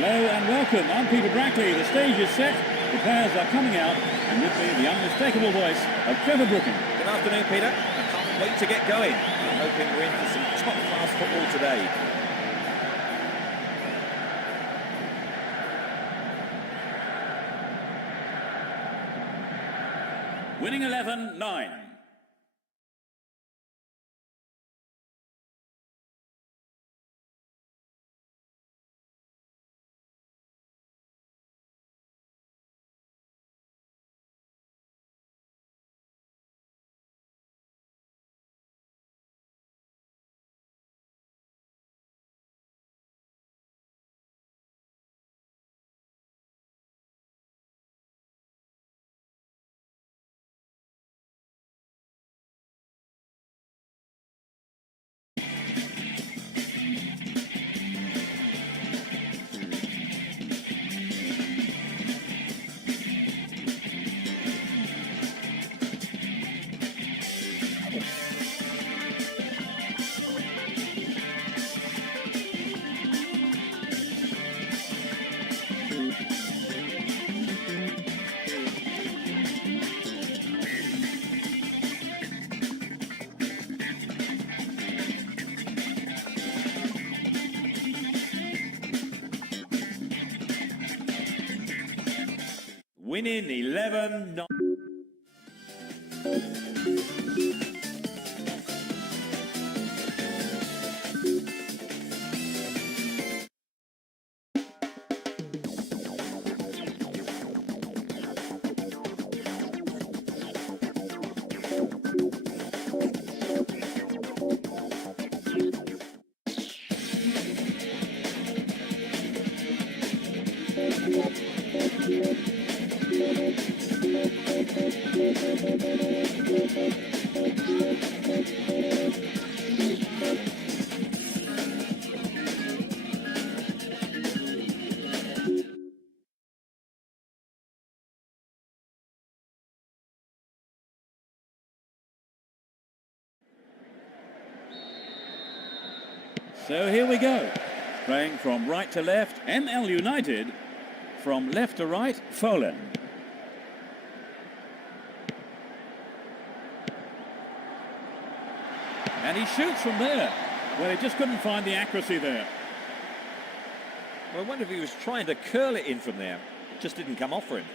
Hello and welcome. I'm Peter Brackley. The stage is set, the players are coming out, and with me the unmistakable voice of Trevor Brooking. Good afternoon, Peter. I can't wait to get going. I'm hoping we're in for some top-class football today. Winning 11-9. Winning 11-9. So here we go. Playing from right to left, ML United. From left to right, Folan. And he shoots from there. Well, he just couldn't find the accuracy there. Well, I wonder if he was trying to curl it in from there. It just didn't come off for him.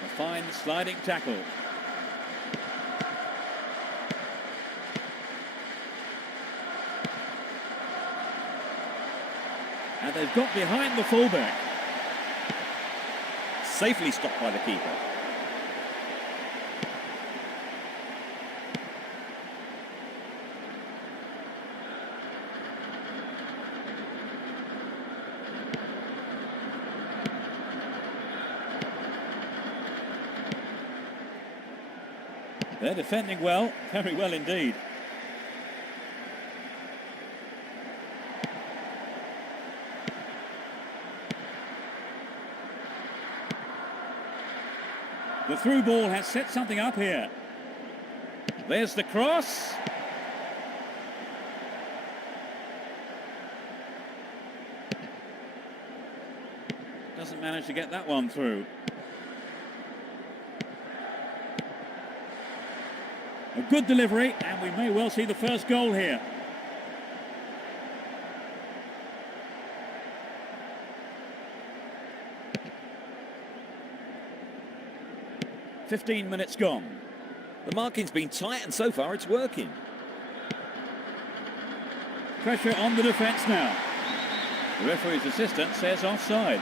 A fine sliding tackle. And they've got behind the fullback. Safely stopped by the keeper. They're defending well, very well indeed. The through ball has set something up here. There's the cross. Doesn't manage to get that one through. A good delivery, and we may well see the first goal here. "15 minutes gone. The marking's been tight, and so far it's working. Pressure on the defence now. The referee's assistant says offside.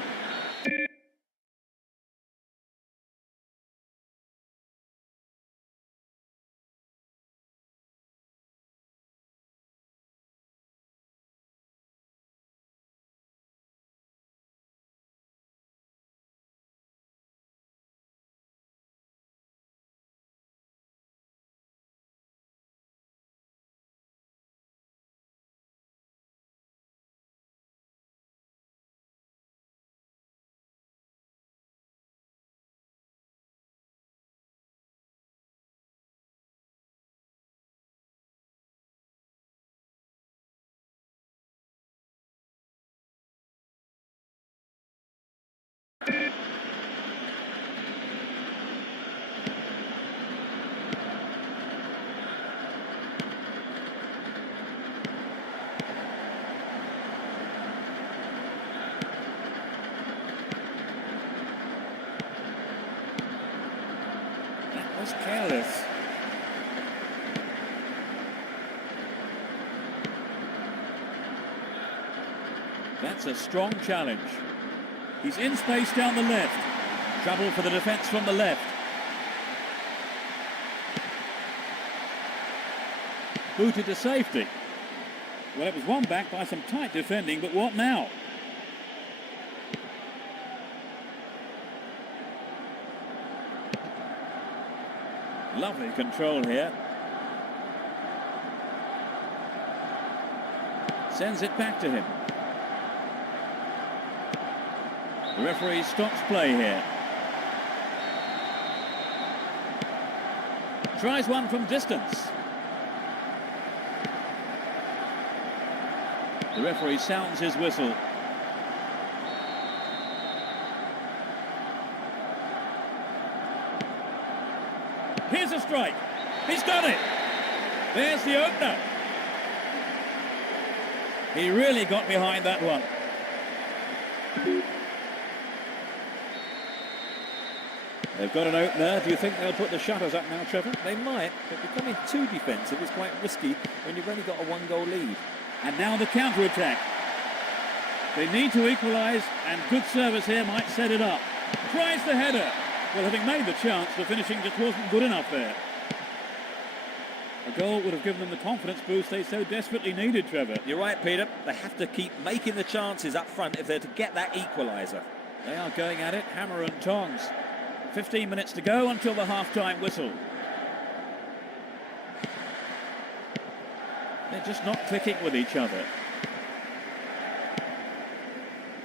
That's a strong challenge. He's in space down the left. Trouble for the defence from the left. Booted to safety. Well, it was won back by some tight defending, but what now? Lovely control here. Sends it back to him. The referee stops play here. Tries one from distance. The referee sounds his whistle. Here's a strike. He's done it. There's the opener. He really got behind that one. They've got an opener. Do you think they'll put the shutters up now, Trevor? They might, but becoming too defensive is quite risky when you've only got a one-goal lead. And now the counter-attack. They need to equalise, and good service here might set it up. Tries the header. Well, having made the chance, the finishing just wasn't good enough there. A goal would have given them the confidence boost they so desperately needed, Trevor. You're right, Peter. They have to keep making the chances up front if they're to get that equaliser. They are going at it, hammer and tongs. 15 minutes to go until the half-time whistle. They're just not clicking with each other.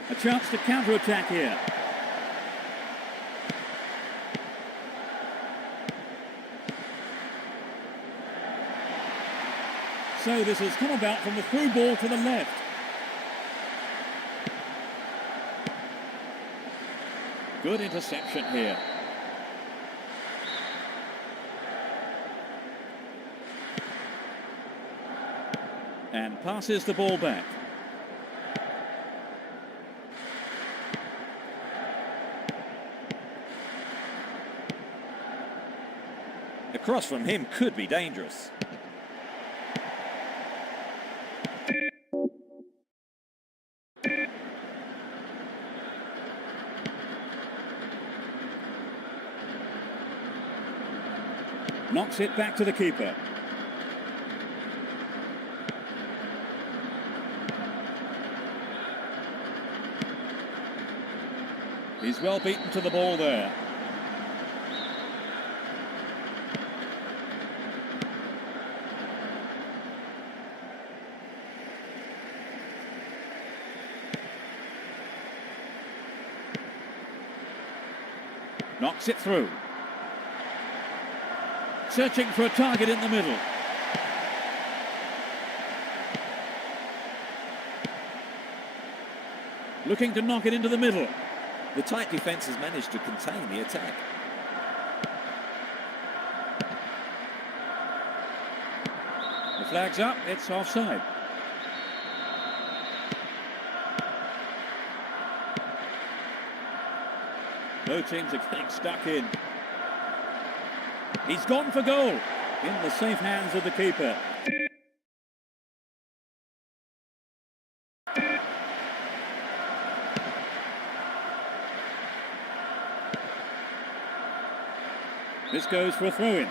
A chance to counter-attack here. So this has come about from the through ball to the left. Good interception here. And passes the ball back. The cross from him could be dangerous. Knocks it back to the keeper. He's well beaten to the ball there. Knocks it through. Searching for a target in the middle. Looking to knock it into the middle. The tight defence has managed to contain the attack. The flag's up, it's offside. Both teams are getting stuck in. He's gone for goal in the safe hands of the keeper. This goes for a throw-in.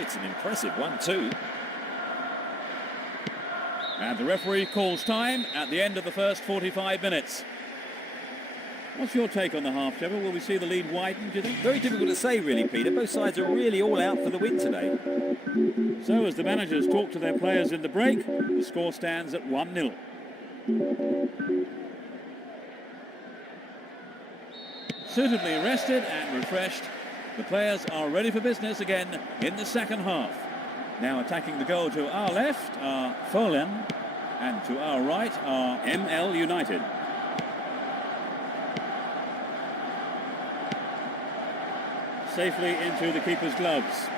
It's an impressive 1-2. And the referee calls time at the end of the first 45 minutes. What's your take on the half, Trevor? Will we see the lead widen, do you think? Very difficult to say, really, Peter. Both sides are really all out for the win today. So as the managers talk to their players in the break, the score stands at 1-0. Suitably rested and refreshed, the players are ready for business again in the second half. Now attacking the goal to our left are Fulham, and to our right are ML United. Safely into the keeper's gloves.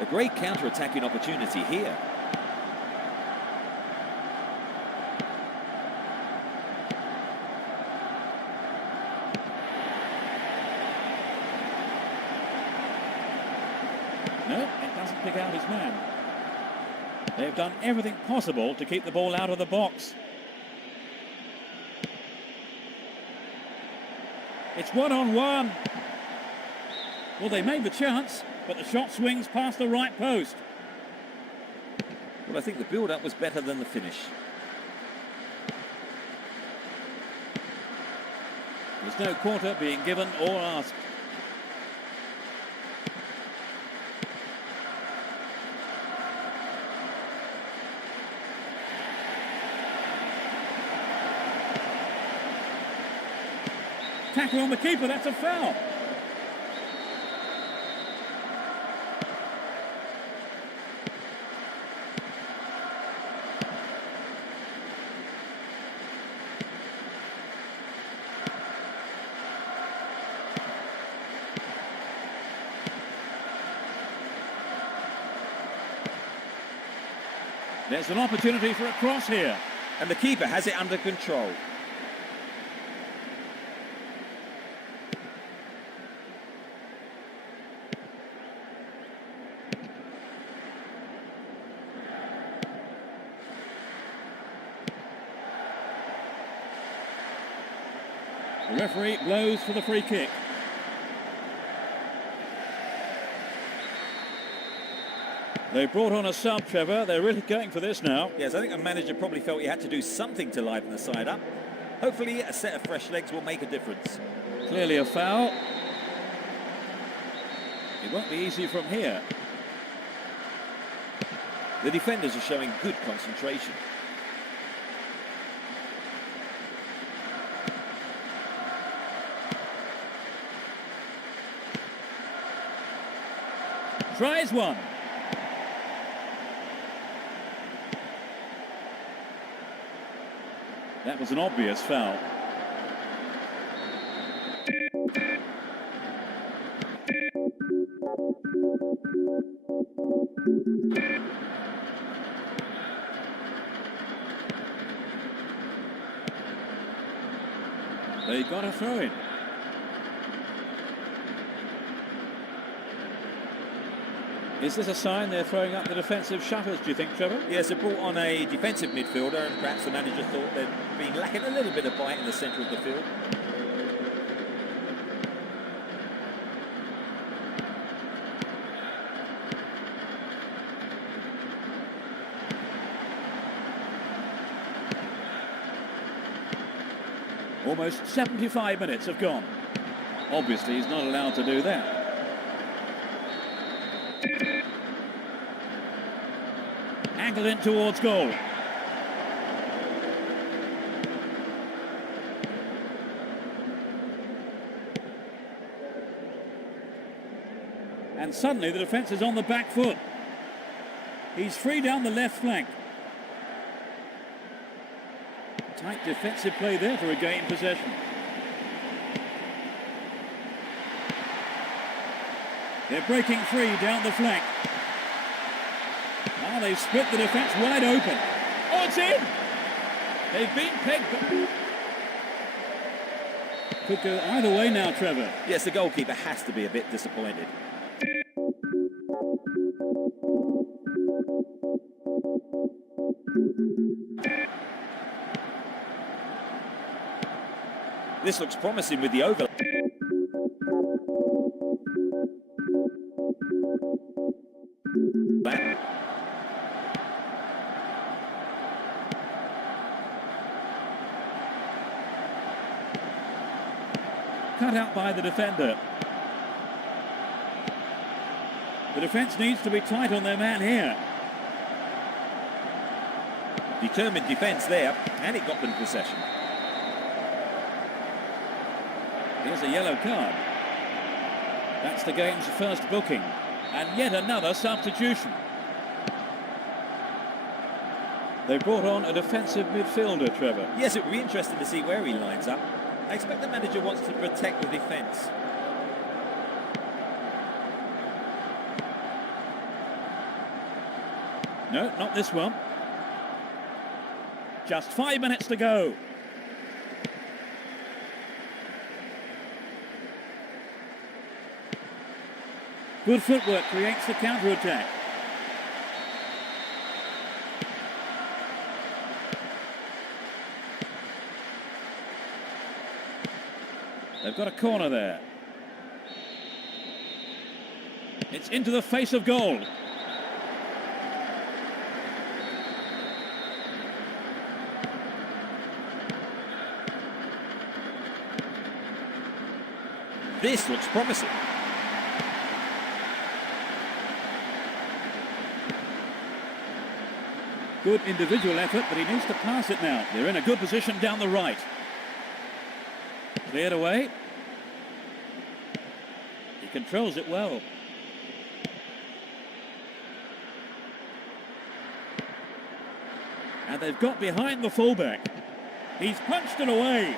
A great counter-attacking opportunity here. No, it doesn't pick out his man. They've done everything possible to keep the ball out of the box. It's 1-on-1. Well, they made the chance, but the shot swings past the right post. Well, I think the build-up was better than the finish. There's no quarter being given or asked. Tackle on the keeper, that's a foul. There's an opportunity for a cross here. And the keeper has it under control. The referee blows for the free kick. They brought on a sub, Trevor. They're really going for this now. Yes, I think the manager probably felt he had to do something to liven the side up. Hopefully a set of fresh legs will make a difference. Clearly a foul. It won't be easy from here. The defenders are showing good concentration. Tries one. That was an obvious foul. They got a throw in. Is this a sign they're throwing up the defensive shutters, do you think, Trevor? Yes, they brought on a defensive midfielder, and perhaps the manager thought they'd been lacking a little bit of bite in the centre of the field. Almost 75 minutes have gone. Obviously, he's not allowed to do that. Angled in towards goal. And suddenly the defence is on the back foot. He's free down the left flank. Tight defensive play there to regain possession. They're breaking free down the flank. Now they've split the defence wide open. Oh, it's in! They've been pegged. Could go either way now, Trevor. Yes, the goalkeeper has to be a bit disappointed. This looks promising with the overlap. Cut out by the defender. The defence needs to be tight on their man here. Determined defence there, and it got them possession. Here's a yellow card. That's the game's first booking. And yet another substitution. They brought on a defensive midfielder, Trevor. Yes, it would be interesting to see where he lines up. I expect the manager wants to protect the defence. No, not this one. Just 5 minutes to go. Good footwork creates the counter-attack. They've got a corner there. It's into the face of goal. This looks promising. Good individual effort, but he needs to pass it now. They're in a good position down the right. Cleared away. He controls it well. And they've got behind the fullback. He's punched it away.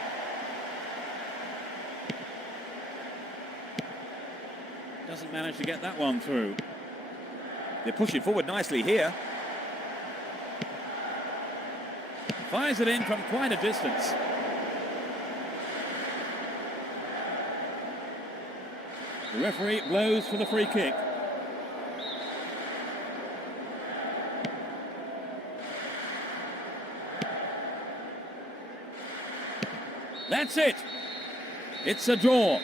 Doesn't manage to get that one through. They're pushing forward nicely here. Fires it in from quite a distance. The referee blows for the free kick. That's it. It's a draw.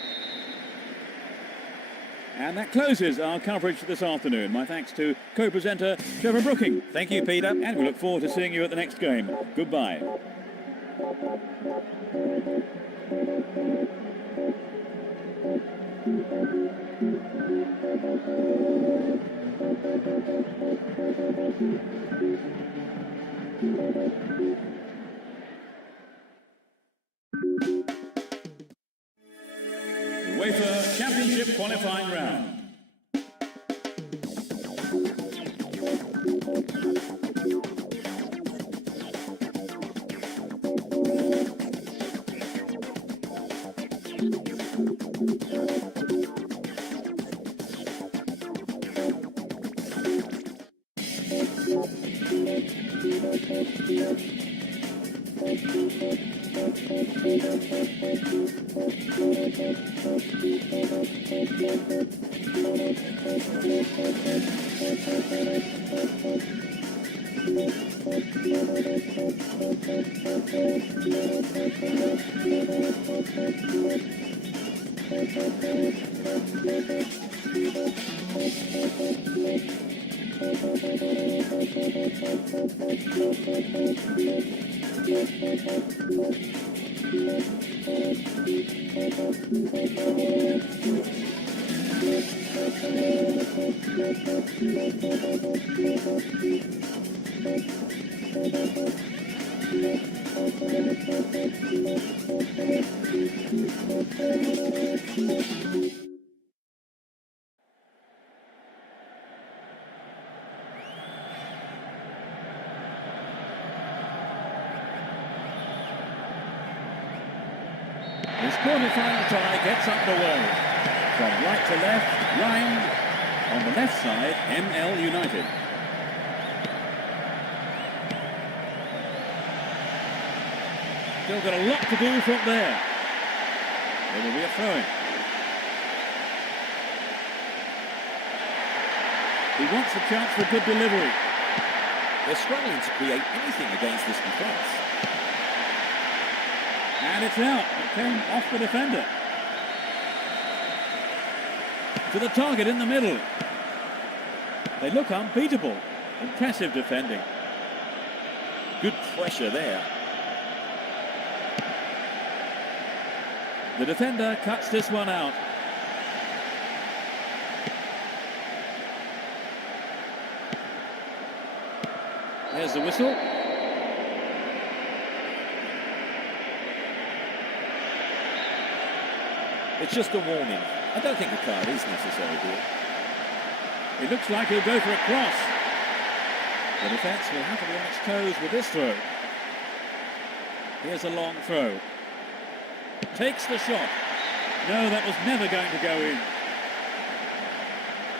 And that closes our coverage this afternoon. My thanks to co-presenter Trevor Brooking. Thank you, Peter. And we look forward to seeing you at the next game. Goodbye. UEFA Championship qualifying round. This quarter-final tie gets underway. From right to left, Ryan. On the left side, ML United. Still got a lot to do from there. There will be a throw-in. He wants a chance for good delivery. They're struggling to create anything against this defence. And it's out. It came off the defender. To the target in the middle. They look unbeatable. Impressive defending. Good pressure there. The defender cuts this one out. There's the whistle. It's just a warning. I don't think a card is necessary here. It looks like he'll go for a cross. The defence will have to be on its toes with this throw. Here's a long throw. Takes the shot. No, that was never going to go in.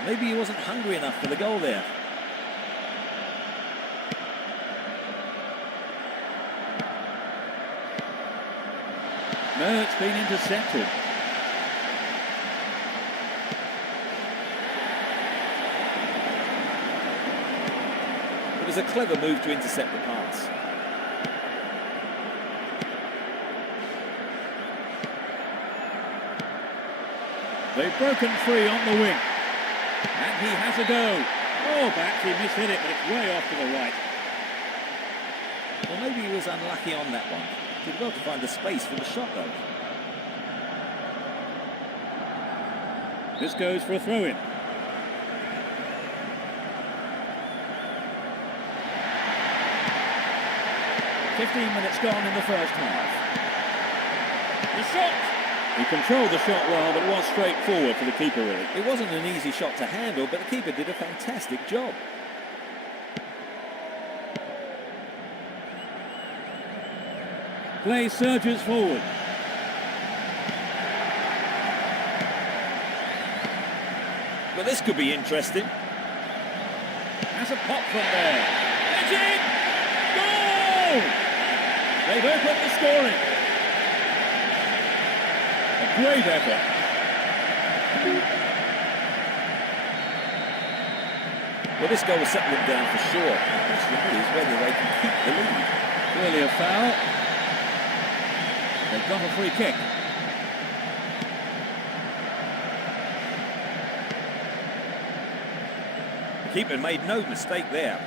Maybe he wasn't hungry enough for the goal there. No, it's been intercepted. It was a clever move to intercept the pass. They've broken free on the wing. And he has a go. Oh, perhaps he mishit it, but it's way off to the right. Well, maybe he was unlucky on that one. Did well to find the space for the shot, though. This goes for a throw-in. "15 minutes gone in the first half. The shot! He controlled the shot well, but it was straightforward for the keeper, really. It wasn't an easy shot to handle, but the keeper did a fantastic job. Play surges forward. Well, this could be interesting. Has a pop from there. It's in! Goal! They've opened the scoring. A great effort. Well, this goal will settle them down for sure. The question is whether they can keep the lead. Clearly a foul. They've got a free kick. The keeper made no mistake there.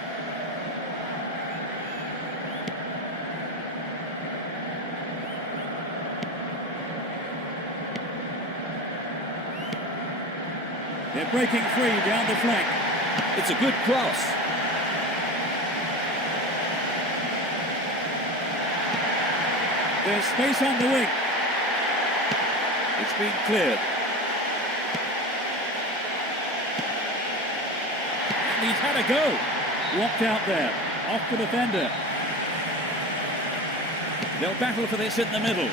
They're breaking free down the flank. It's a good cross. There's space on the wing. It's been cleared. And he's had a go. Walked out there. Off the defender. They'll battle for this in the middle.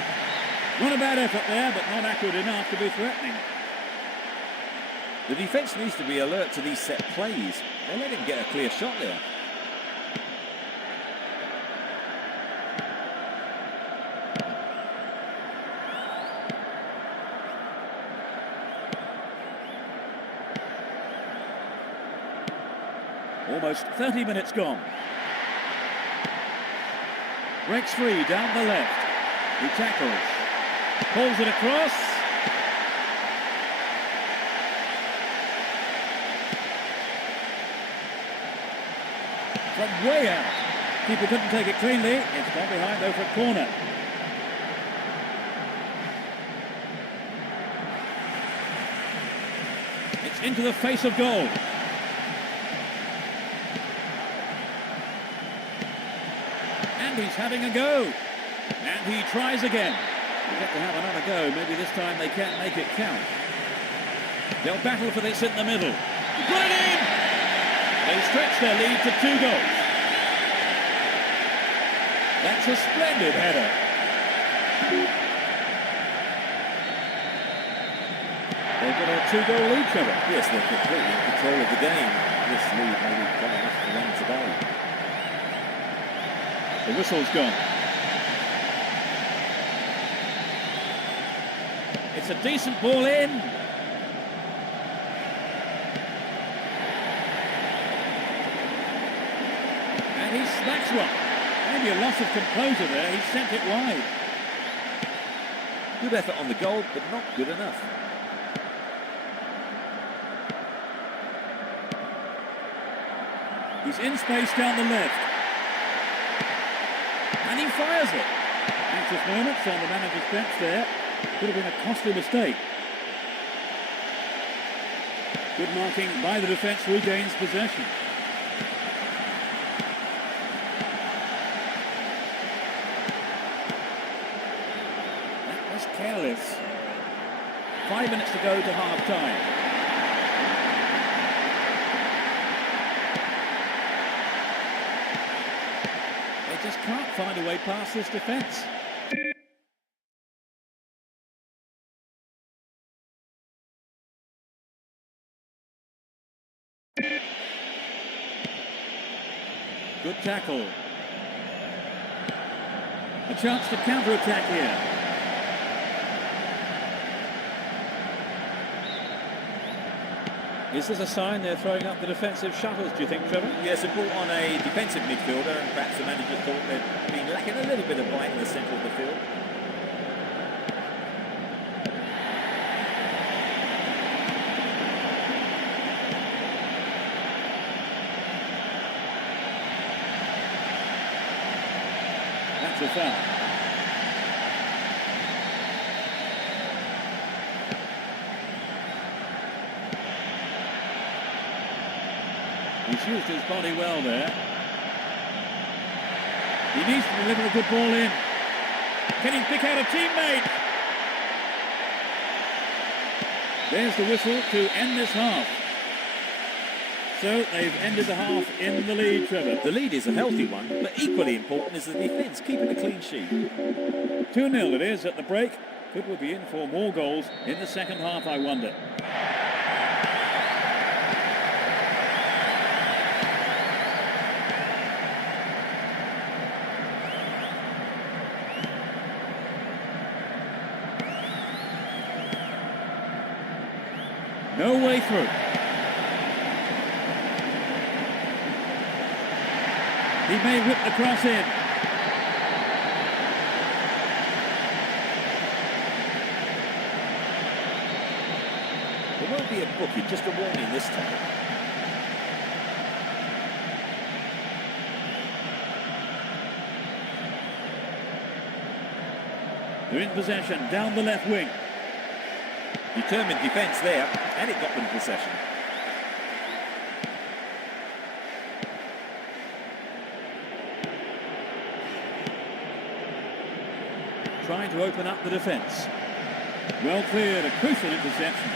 Not a bad effort there, but not accurate enough to be threatening. The defence needs to be alert to these set plays. They let him get a clear shot there. Almost 30 minutes gone. Breaks free down the left. He tackles. Pulls it across. From way out. Keeper couldn't take it cleanly. It's gone behind though for a corner. It's into the face of goal. And he's having a go. And he tries again. He'll have to have another go. Maybe this time they can't make it count. They'll battle for this in the middle. He put it in! They stretch their lead to 2 goals. That's a splendid header. They've got a 2-goal lead, Trevor. Yes, they're completely in control of the game. This lead may be quite enough for them today. The whistle's gone. It's a decent ball in. And he smacks one. Maybe a loss of composure there. He sent it wide. Good effort on the goal, but not good enough. He's in space down the left. And he fires it. Anxious moments on the manager's bench there. Could have been a costly mistake. Good marking by the defence, regains possession. That was careless. 5 minutes to go to half-time. They just can't find a way past this defence. Good tackle. A chance to counter-attack here. Is this a sign they're throwing up the defensive shuttles, do you think, Trevor? Yes, it brought on a defensive midfielder, and perhaps the manager thought they'd been lacking a little bit of bite in the centre of the field. That's a foul. He's used his body well there. He needs to deliver a good ball in. Can he pick out a teammate? There's the whistle to end this half. So they've ended the half in the lead, Trevor. The lead is a healthy one, but equally important is the defence, keeping a clean sheet. 2-0 it is at the break. Could we be in for more goals in the second half, I wonder? No way through. He may whip the cross in. There won't be a booking, just a warning this time. They're in possession, down the left wing. Determined defence there, and it got them possession. Trying to open up the defence. Well cleared, a crucial interception.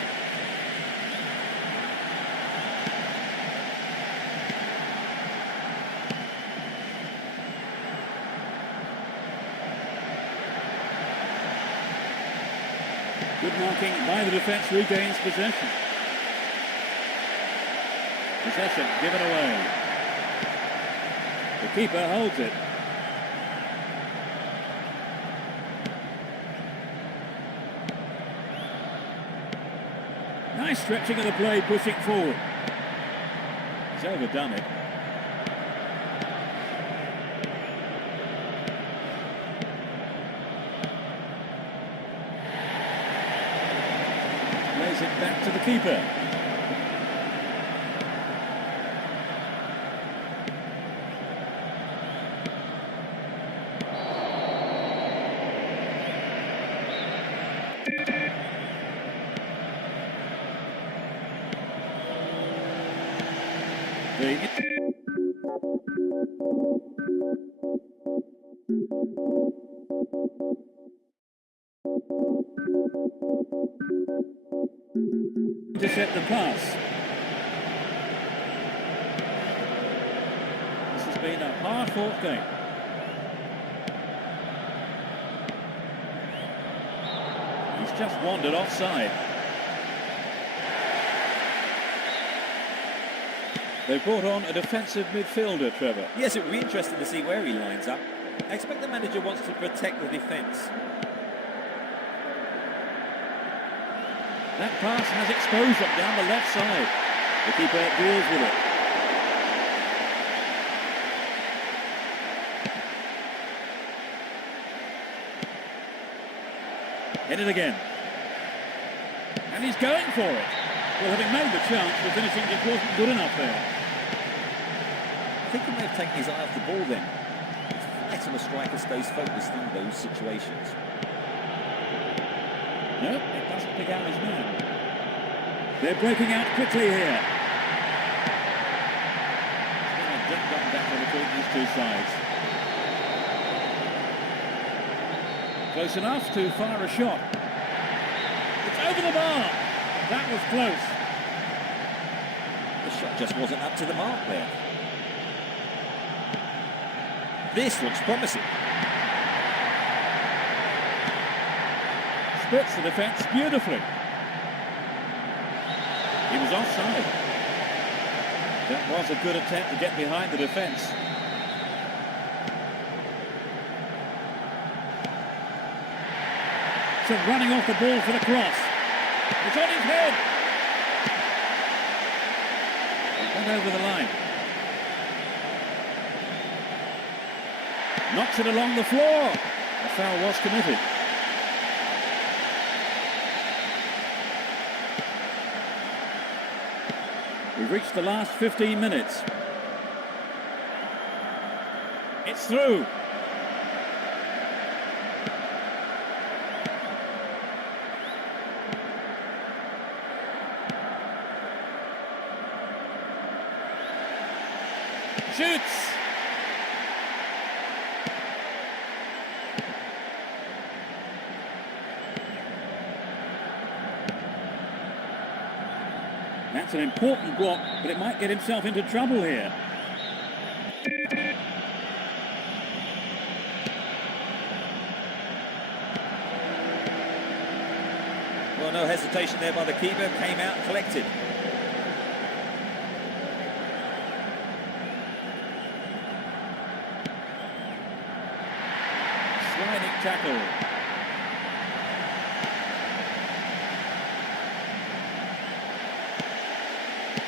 Good marking by the defence, regains possession. Possession given away. The keeper holds it. Nice stretching of the play, pushing forward. He's overdone it. Plays it back to the keeper. Intercept the pass. This has been a hard-fought game. He's just wandered offside. They've brought on a defensive midfielder, Trevor. Yes, it will be interesting to see where he lines up. I expect the manager wants to protect the defence. That pass has exposure down the left side. The keeper deals with it. Hit it again. And he's going for it. Well, having made the chance, the finishing just wasn't good enough there. I think he may have taken his eye off the ball then. It's flat and a striker stays focused in those situations. No, it doesn't pick out his man. They're breaking out quickly here. It's been a deep-gun battle between these two sides. Close enough to fire a shot. It's over the bar. That was close. The shot just wasn't up to the mark there. This looks promising. Splits the defence beautifully. He was offside. That was a good attempt to get behind the defence. So running off the ball for the cross. It's on his head. and over the line. Knocks it along the floor. The foul was committed. We've reached the last 15 minutes. It's through. Shoots. That's an important block, but it might get himself into trouble here. Well, no hesitation there by the keeper. Came out and collected. Sliding tackle.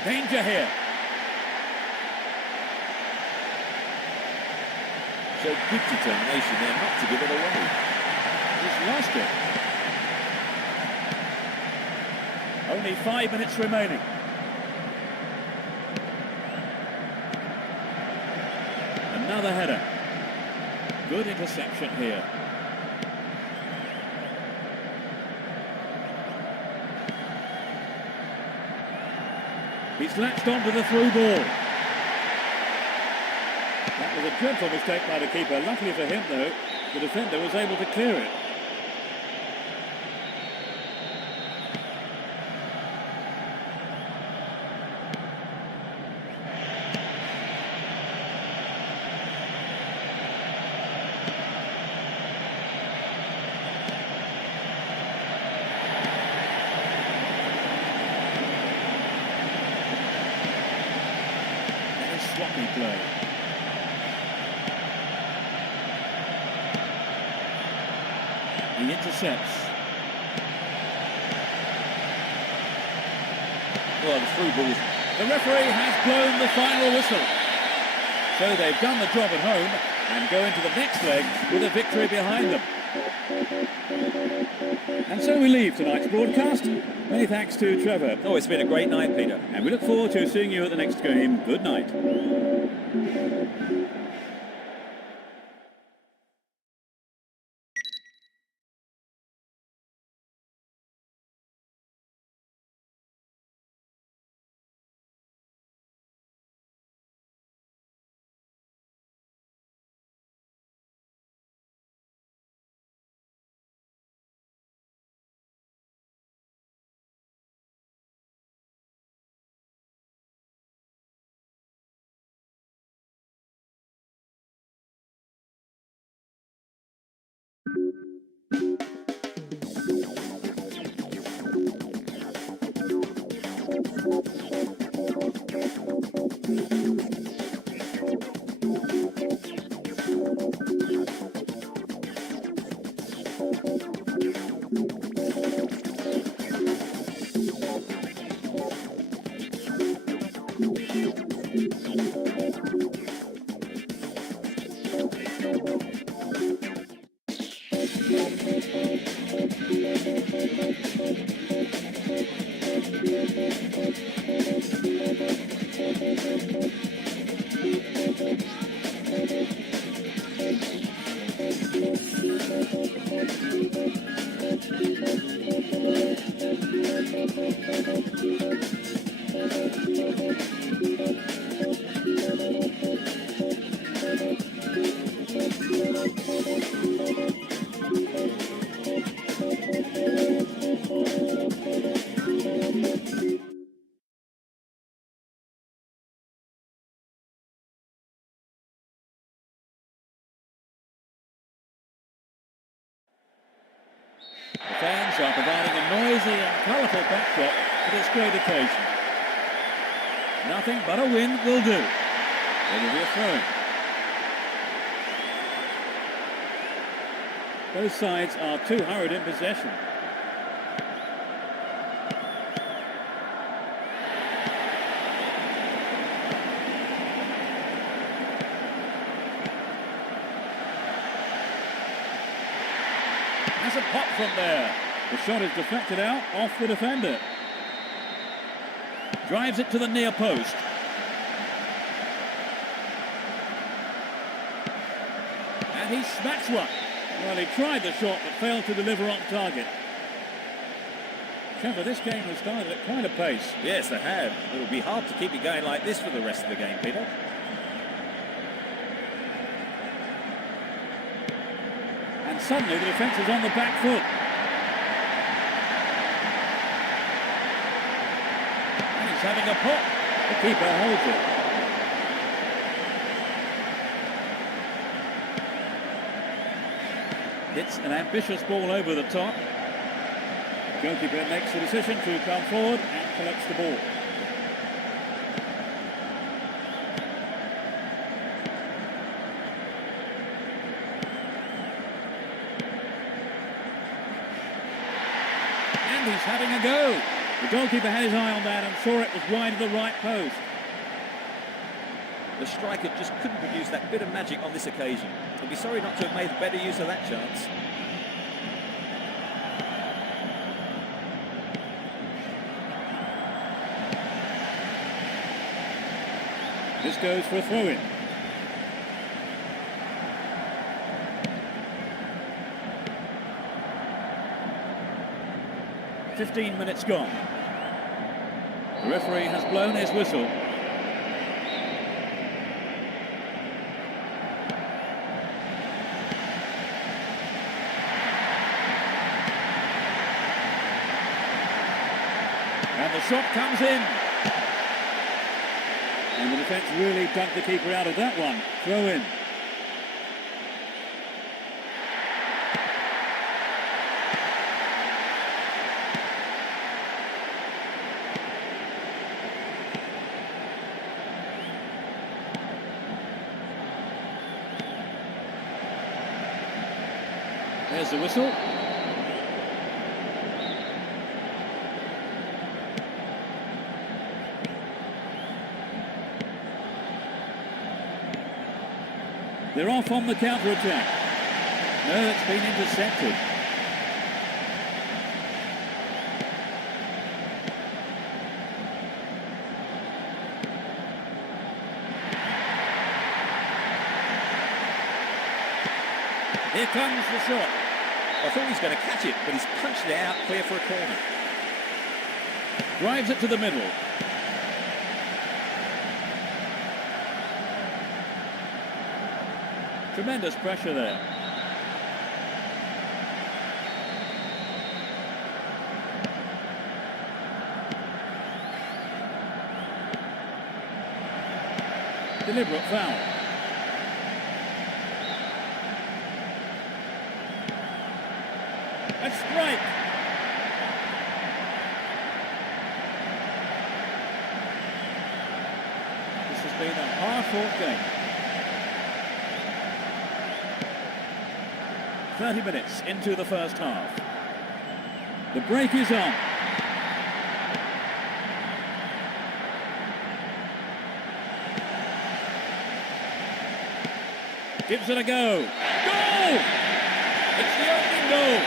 Danger here. Showed good determination there not to give it away. He's lost it. Only 5 minutes remaining. Another header. Good interception here. He's latched onto the through ball. That was a dreadful mistake by the keeper. Luckily for him, though, the defender was able to clear it. Sloppy play. He intercepts. Well, the through ball. The referee has blown the final whistle. So they've done the job at home and go into the next leg with a victory behind them. And so we leave tonight's broadcast. Many thanks to Trevor. Oh, it's been a great night, Peter. And we look forward to seeing you at the next game. Good night. The fans are providing a noisy and colourful backdrop for this great occasion. Nothing but a win will do. There will be a throw. Both sides are too hurried in possession. Has a pop from there. The shot is deflected out off the defender. Drives it to the near post. And he smacks one. Well, he tried the shot but failed to deliver on target. Trevor, this game has started at quite a pace. Yes, they have. It will be hard to keep it going like this for the rest of the game, Peter. And suddenly the defence is on the back foot. And he's having a pop. The keeper holds it. Hits an ambitious ball over the top. The goalkeeper makes the decision to come forward and collects the ball. And he's having a go. The goalkeeper had his eye on that and saw it was wide of the right post. The striker just couldn't produce that bit of magic on this occasion. He'd be sorry not to have made better use of that chance. This goes for a throw-in. "15 minutes gone. The referee has blown his whistle. And the shot comes in. And the defence really dug the keeper out of that one. Throw in. There's the whistle. They're off on the counter-attack. No, it's been intercepted. Here comes the shot. I thought he was going to catch it, but he's punched it out clear for a corner. Drives it to the middle. Tremendous pressure there. Deliberate foul. A strike. This has been a hard-fought game. 30 minutes into the first half. The break is on. Gives it a go. Goal! It's the opening goal.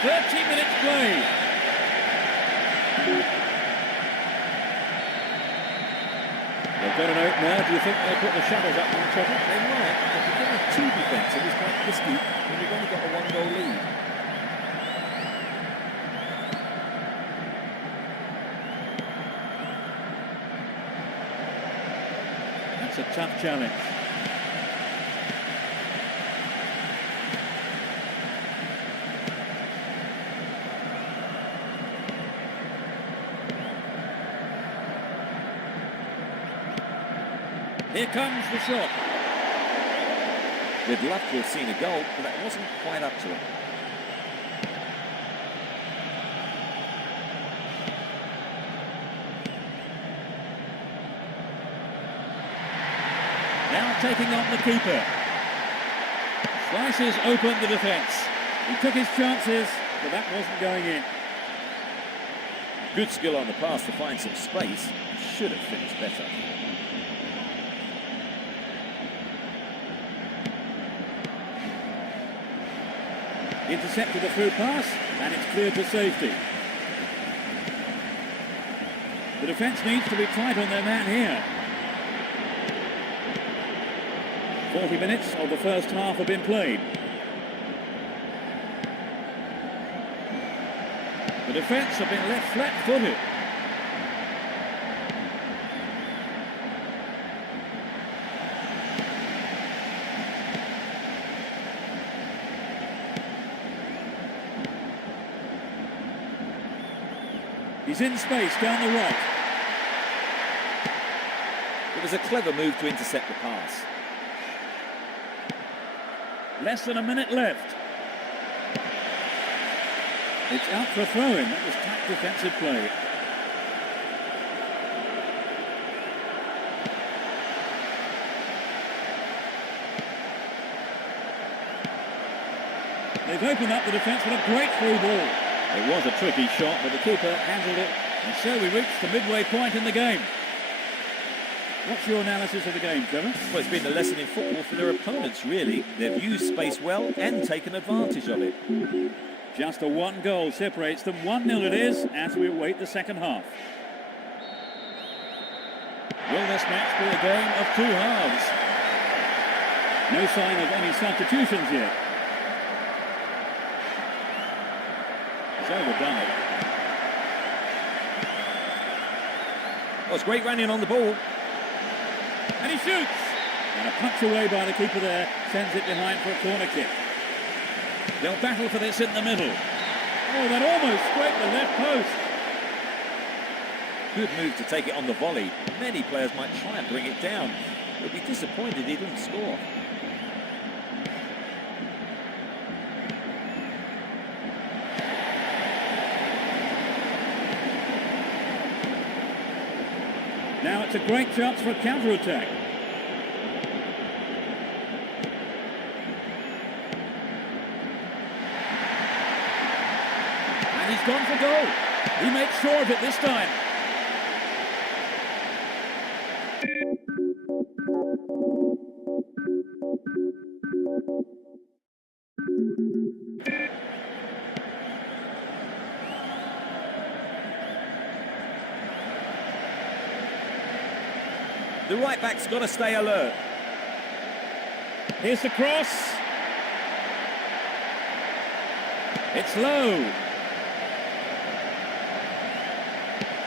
30 minutes played. They've got an opener. Do you think they'll put the shadows up on the top? They might, but the game of two defensive is quite risky when you've only got a one-goal lead. That's a tough challenge. Here comes the shot. They'd love to have seen a goal, but that wasn't quite up to it. Now taking on the keeper. Slices open the defence. He took his chances, but that wasn't going in. Good skill on the pass to find some space. Should have finished better. Intercepted the through pass, and it's cleared to safety. The defence needs to be tight on their man here. 40 minutes of the first half have been played. The defence have been left flat-footed. He's in space down the right. It was a clever move to intercept the pass. Less than a minute left. It's out for a throw-in. That was tight defensive play. They've opened up the defence with a great through ball. It was a tricky shot, but the keeper handled it. And so we reached the midway point in the game. What's your analysis of the game, Trevor? Well, it's been a lesson in football for their opponents, really. They've used space well and taken advantage of it. Just a one goal separates them. 1-0 it is as we await the second half. Will this match be a game of two halves? No sign of any substitutions yet. He's overdone it. Well, it's great running on the ball. And he shoots! And a punch away by the keeper there sends it behind for a corner kick. They'll battle for this in the middle. Oh, that almost scraped the left post. Good move to take it on the volley. Many players might try and bring it down. They'll be disappointed he didn't score. Now it's a great chance for a counter-attack. And he's gone for goal. He makes sure of it this time. The right back's got to stay alert. Here's the cross. It's low.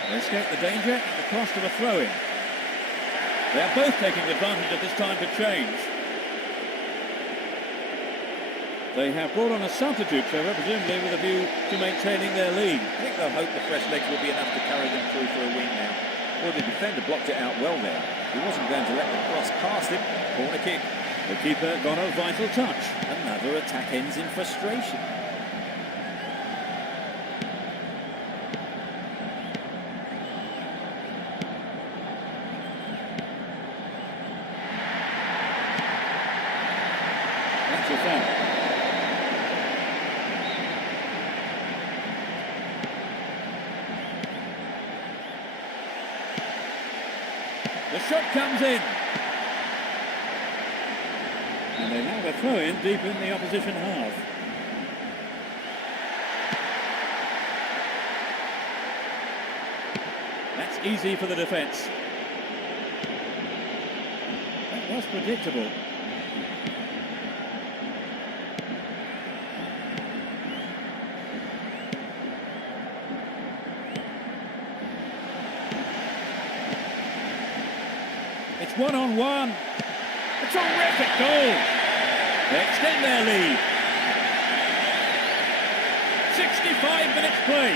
They escape the danger at the cost of a throw-in. They are both taking advantage of this time to change. They have brought on a substitute, Trevor, presumably with a view to maintaining their lead. I think they'll hope the fresh legs will be enough to carry them through for a win now. Well, the defender blocked it out well there. He wasn't going to let the cross past him. Corner kick. The keeper got a vital touch. Another attack ends in frustration. That's a foul. The shot comes in. And they have a throw-in deep in the opposition half. That's easy for the defence. That was predictable. It's one-on-one. A terrific goal. They extend their lead. 65 minutes play.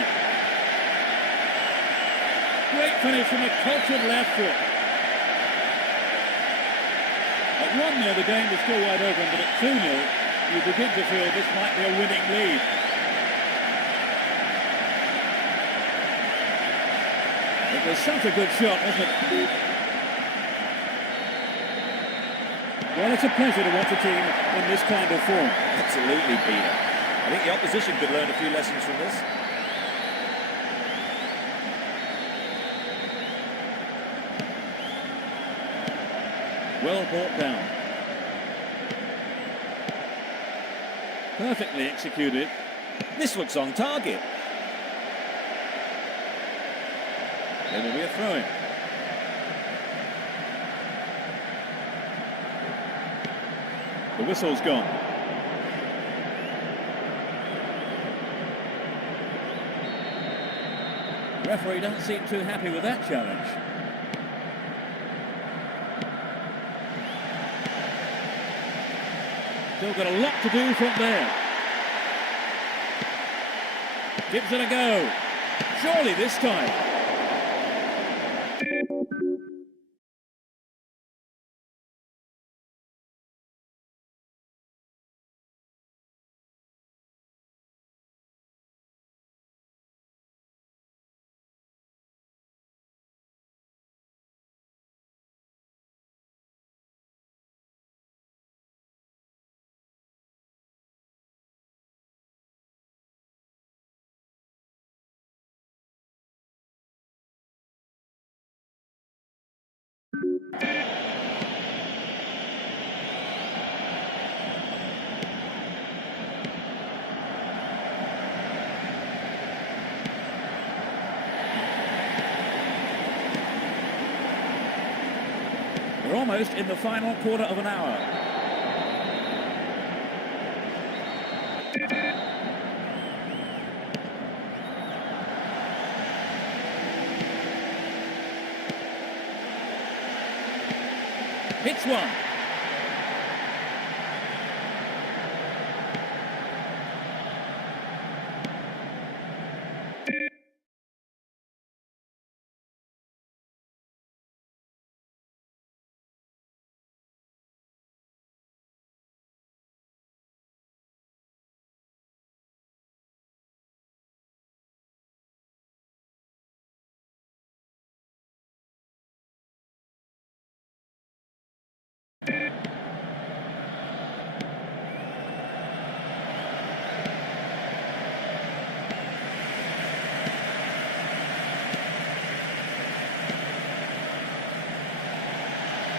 Great finish from a cultured left foot. At 1-0 the game was still wide open, but at 2-0 you begin to feel this might be a winning lead. It was such a good shot, wasn't it? Well, it's a pleasure to watch a team in this kind of form. Absolutely, Peter. I think the opposition could learn a few lessons from this. Well brought down. Perfectly executed. This looks on target. There will be a throw-in. The whistle's gone. The referee doesn't seem too happy with that challenge. Still got a lot to do from there. Gives it a go. Surely this time. We're almost in the final quarter of an hour. Hits one.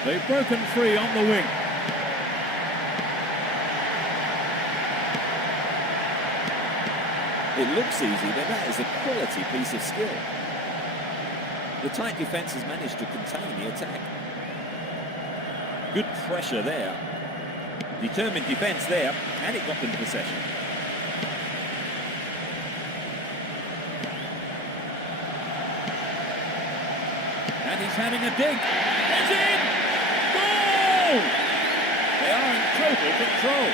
They've broken free on the wing. It looks easy, but that is a quality piece of skill. The tight defence has managed to contain the attack. Good pressure there. Determined defence there, and it got them possession. And he's having a dig. It's in! Goal! They are in total control.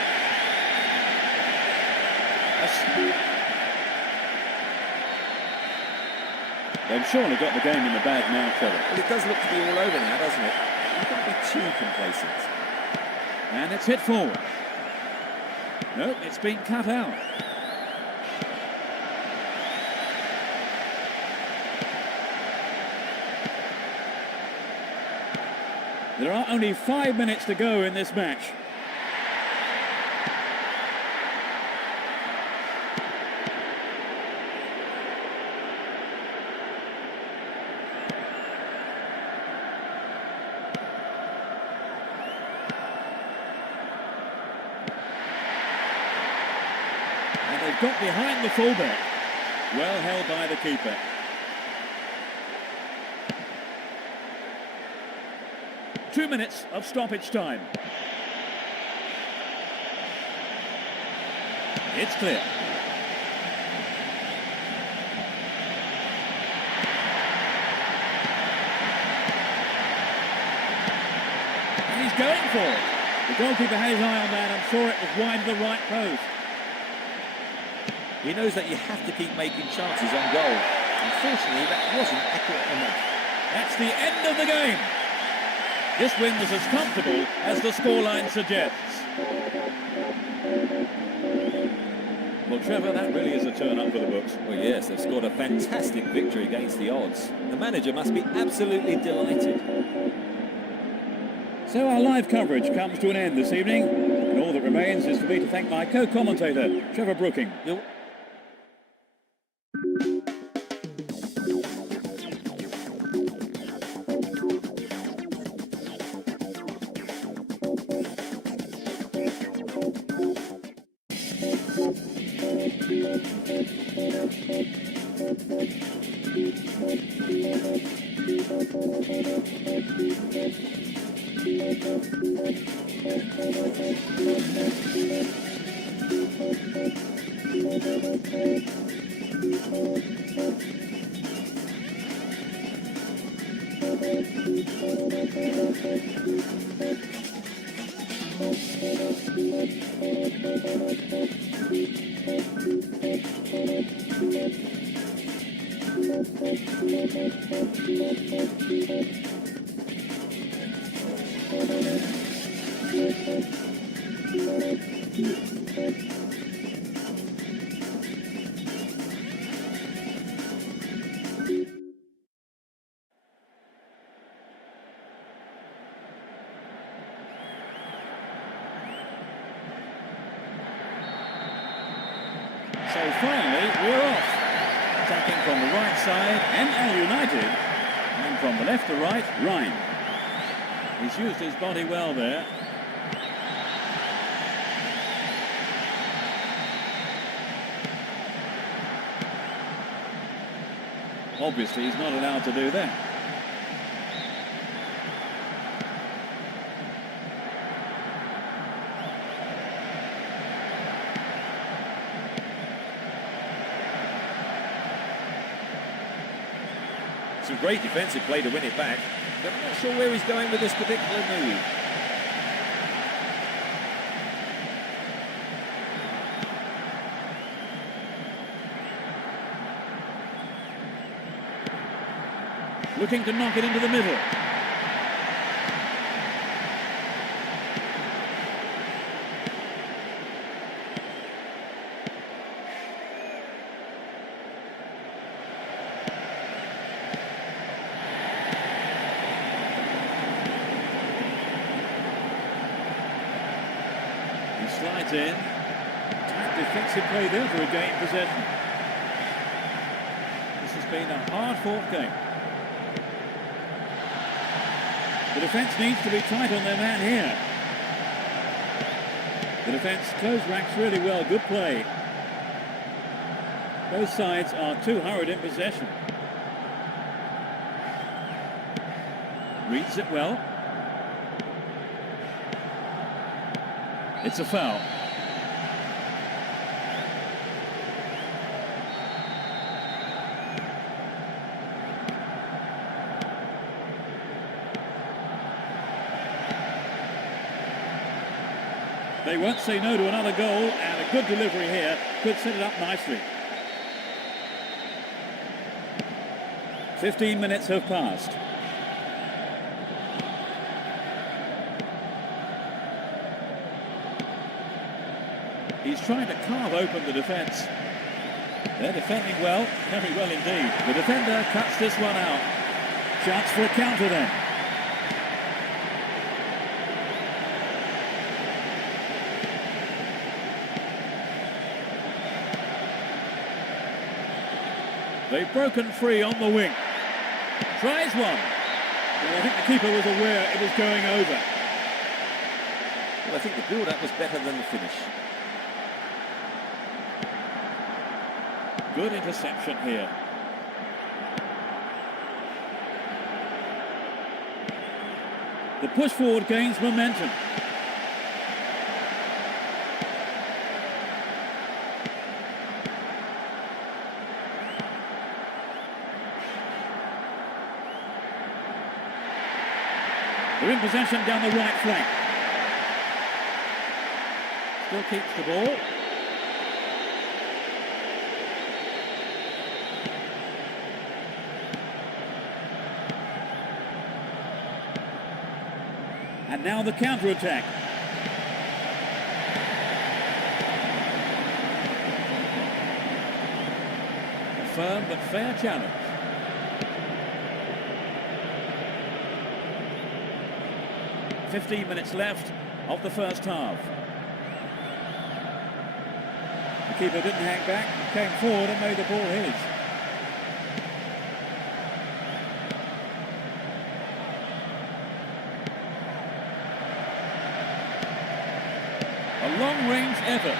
They've surely got the game in the bag now, Trevor. Well, it does look to be all over now, doesn't it? You can't be too complacent. And it's hit forward. No, it's been cut out. There are only 5 minutes to go in this match. And they've got behind the fullback. Well held by the keeper. Two minutes of stoppage time. It's clear. And he's going for it. The goalkeeper had his eye on that and saw it was wide of the right post. He knows that you have to keep making chances on goal. Unfortunately, that wasn't accurate enough. That's the end of the game. This win was as comfortable as the scoreline suggests. Well, Trevor, that really is a turn-up for the books. Well, yes, they've scored a fantastic victory against the odds. The manager must be absolutely delighted. So our live coverage comes to an end this evening, and all that remains is for me to thank my co-commentator, Trevor Brooking. So finally, we're off. Attacking from the right side, NL United. And from the left to right, Rhine. He's used his body well there. Obviously, he's not allowed to do that. Some great defensive play to win it back, but I'm not sure where he's going with this particular move. Looking to knock it into the middle. He slides in. Tight defensive play there to regain possession. This has been a hard-fought game. The defence needs to be tight on their man here. The defence closed ranks really well. Good play. Both sides are too hurried in possession. Reads it well. It's a foul. They won't say no to another goal, and a good delivery here could set it up nicely. 15 minutes have passed. He's trying to carve open the defence. They're defending well, very well indeed. The defender cuts this one out. Chance for a counter then. They've broken free on the wing. Tries one. Well, I think the keeper was aware it was going over. Well, I think the build-up was better than the finish. Good interception here. The push forward gains momentum. They're in possession down the right flank. Still keeps the ball. And now the counter-attack. A firm but fair challenge. "15 minutes left of the first half. The keeper didn't hang back, came forward and made the ball his. A long-range effort.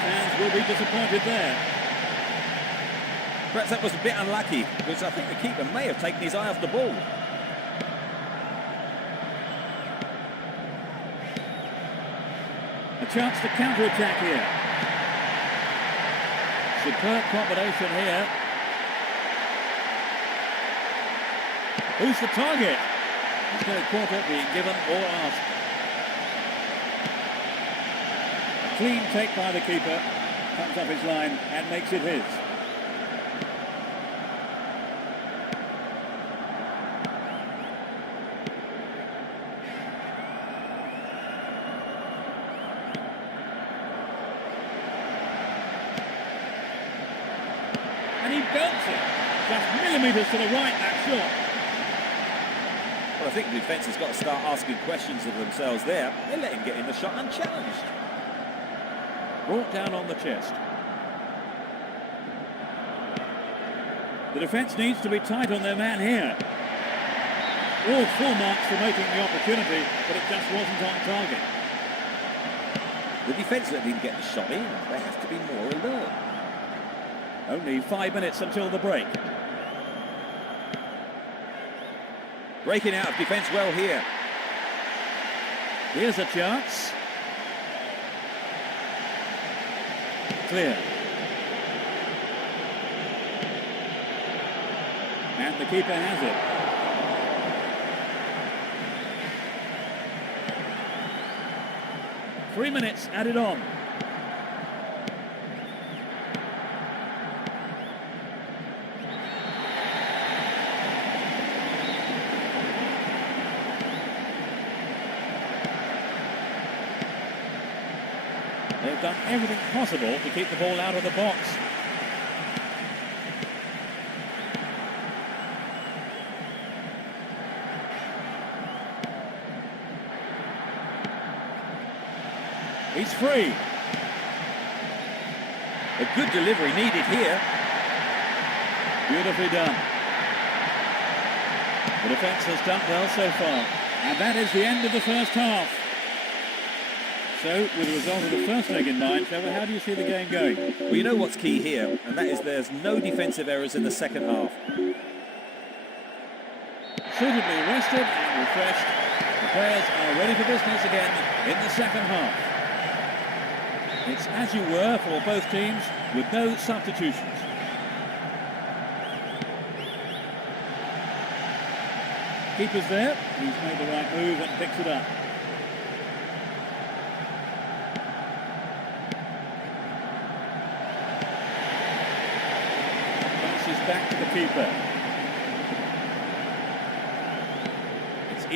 Fans will be disappointed there. Perhaps that was a bit unlucky, because I think the keeper may have taken his eye off the ball. A chance to counter-attack here. Superb combination here. Who's the target? There's no quarter being given or asked. A clean take by the keeper. Comes off his line and makes it his. And he belts it. Just millimetres to the right, that shot. Well, I think the defence has got to start asking questions of themselves there. They let him get in the shot unchallenged. Brought down on the chest. The defence needs to be tight on their man here. All full marks for making the opportunity, but it just wasn't on target. The defence let him get the shot in. They have to be more alert. Only 5 minutes until the break. Breaking out of defence well here. Here's a chance. Clear. And the keeper has it. Three minutes added on. They've done everything possible to keep the ball out of the box. He's free. A good delivery needed here. Beautifully done. The defence has done well so far. And that is the end of the first half. So, with the result of the first leg in mind, Trevor, how do you see the game going? Well, you know what's key here, and that is there's no defensive errors in the second half. Suitably rested and refreshed, the players are ready for business again in the second half. It's as you were for both teams, with no substitutions. Keeper's there, he's made the right move and picks it up. Passes back to the keeper. It's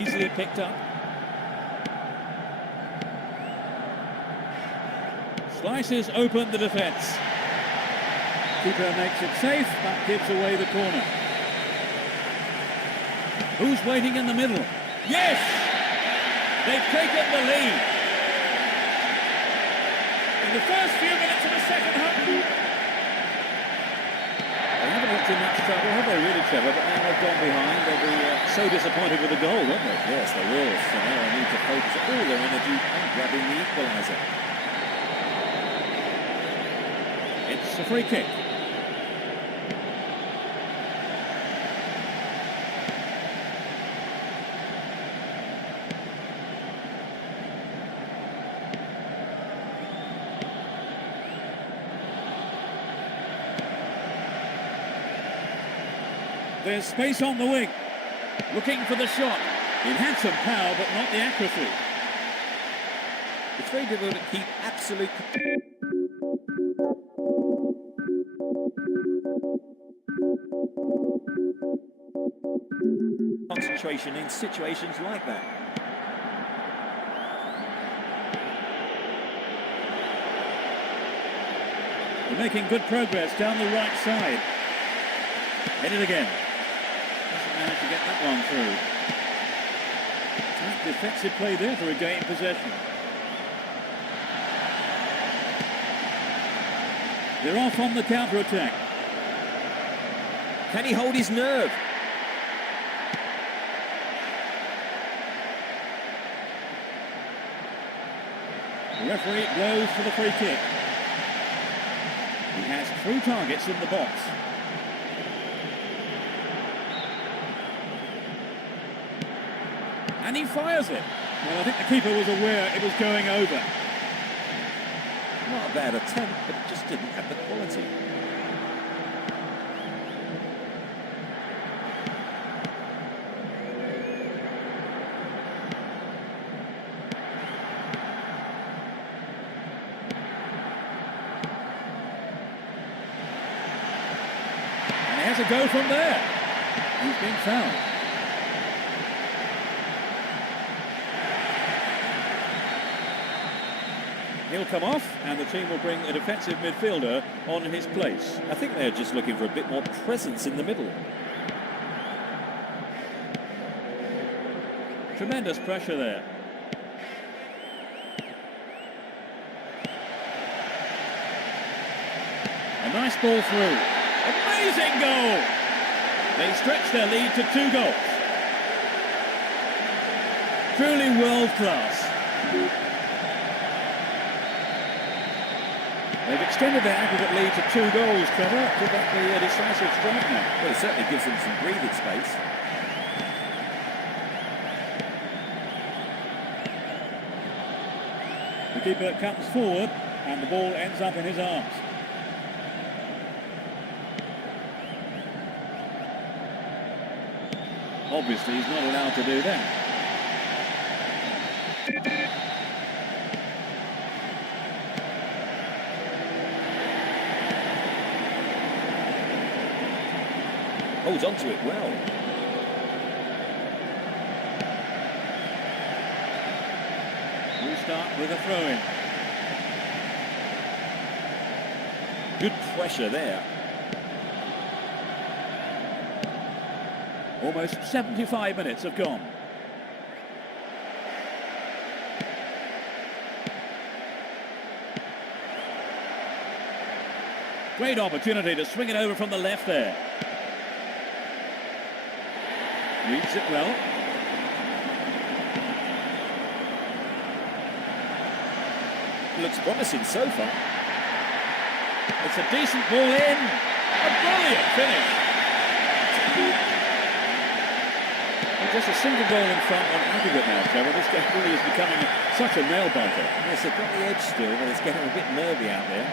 easily picked up. Slices open the defence. Keeper makes it safe, but gives away the corner. Who's waiting in the middle? Yes! They've taken the lead. In the first few minutes of the second half. They haven't looked in much trouble, have they really, Trevor? But now they've gone behind. They'll be so disappointed with the goal, won't they? Yes, they will. So now they need to focus all their energy on grabbing the equaliser. It's a free kick. There's space on the wing. Looking for the shot. It had some power, but not the accuracy. It's very difficult to keep absolute concentration in situations like that. They're making good progress down the right side. Hit it again. Doesn't manage to get that one through. Tight defensive play there to regain possession. They're off on the counter-attack. Can he hold his nerve? The referee blows for the free kick. He has 3 targets in the box. And he fires it. Well, I think the keeper was aware it was going over. Not a bad attempt, but it just didn't have the quality. And he has a go from there. He's been fouled. He'll come off, and the team will bring a defensive midfielder on his place. I think they're just looking for a bit more presence in the middle. Tremendous pressure there. A nice ball through. Amazing goal! They stretch their lead to 2 goals. Truly world class. They've extended their aggregate lead to 2 goals, Trevor. Could that be a decisive strike now? Well, it certainly gives them some breathing space. The keeper comes forward, and the ball ends up in his arms. Obviously, he's not allowed to do that. Holds on to it well. We'll start with a throw-in. Good pressure there. Almost 75 minutes have gone. Great opportunity to swing it over from the left there. Reads it well. Looks promising so far. It's a decent ball in. A brilliant finish. And just a single goal in front on aggregate now, Trevor. This game really is becoming such a nail-biter. Yes, they've got the edge still, but it's getting a bit nervy out there.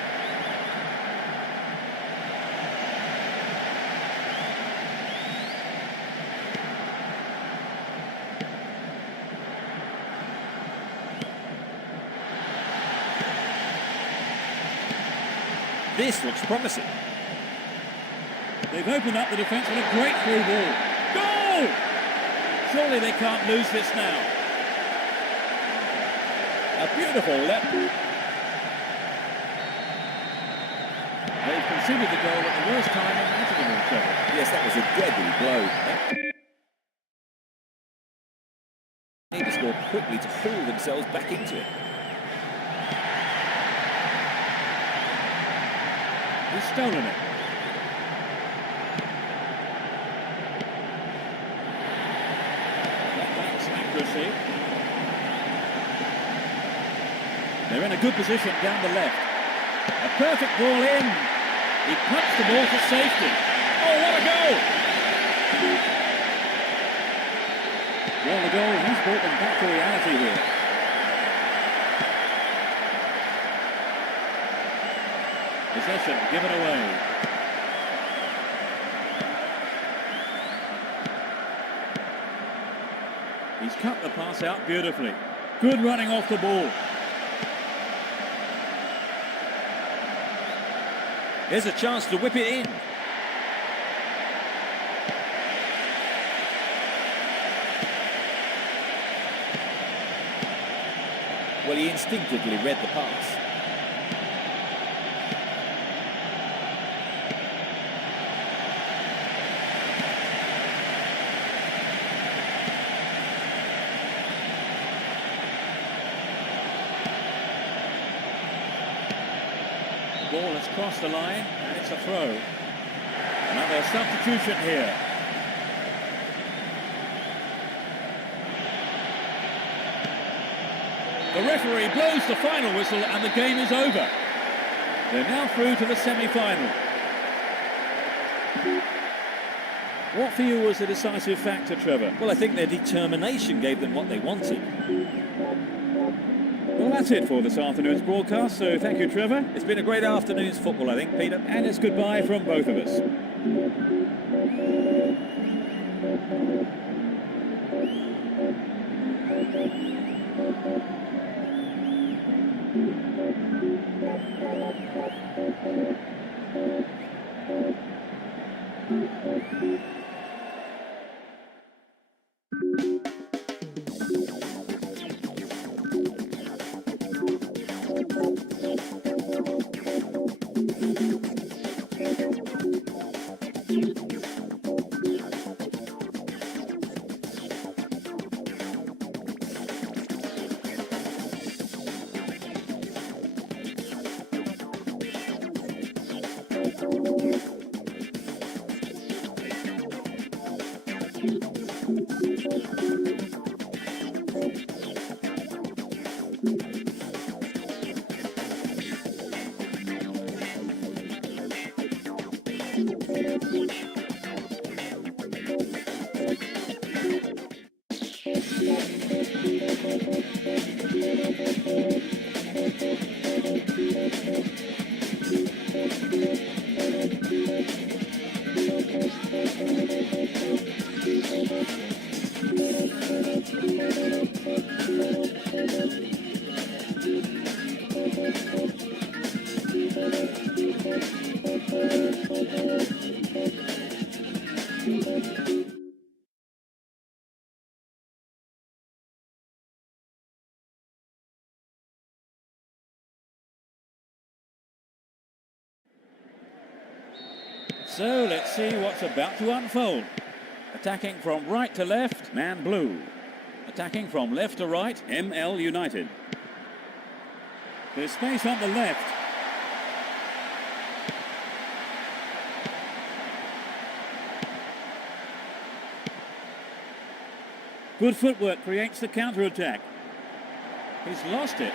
This looks promising. They've opened up the defence with a great through ball. Goal! Surely they can't lose this now. A beautiful left. They've conceded the goal at the worst time in Nottingham, Trevor. Yes, that was a deadly blow. They need to score quickly to haul themselves back into it. He's stolen it. That's accuracy. They're in a good position down the left. A perfect ball in. He punched the ball for safety. Oh, what a goal! Well, the goal has brought them back to reality here. Possession given away. He's cut the pass out beautifully. Good running off the ball. There's a chance to whip it in. Well, he instinctively read the pass. The ball has crossed the line, and it's a throw. Another substitution here. The referee blows the final whistle, and the game is over. They're now through to the semi-final. What for you was the decisive factor, Trevor? Well, I think their determination gave them what they wanted. Well, that's it for this afternoon's broadcast, so thank you, Trevor. It's been a great afternoon's football, I think, Peter. And it's goodbye from both of us. So let's see what's about to unfold. Attacking from right to left, Man Blue. Attacking from left to right, ML United. There's space on the left. Good footwork creates the counter-attack. He's lost it.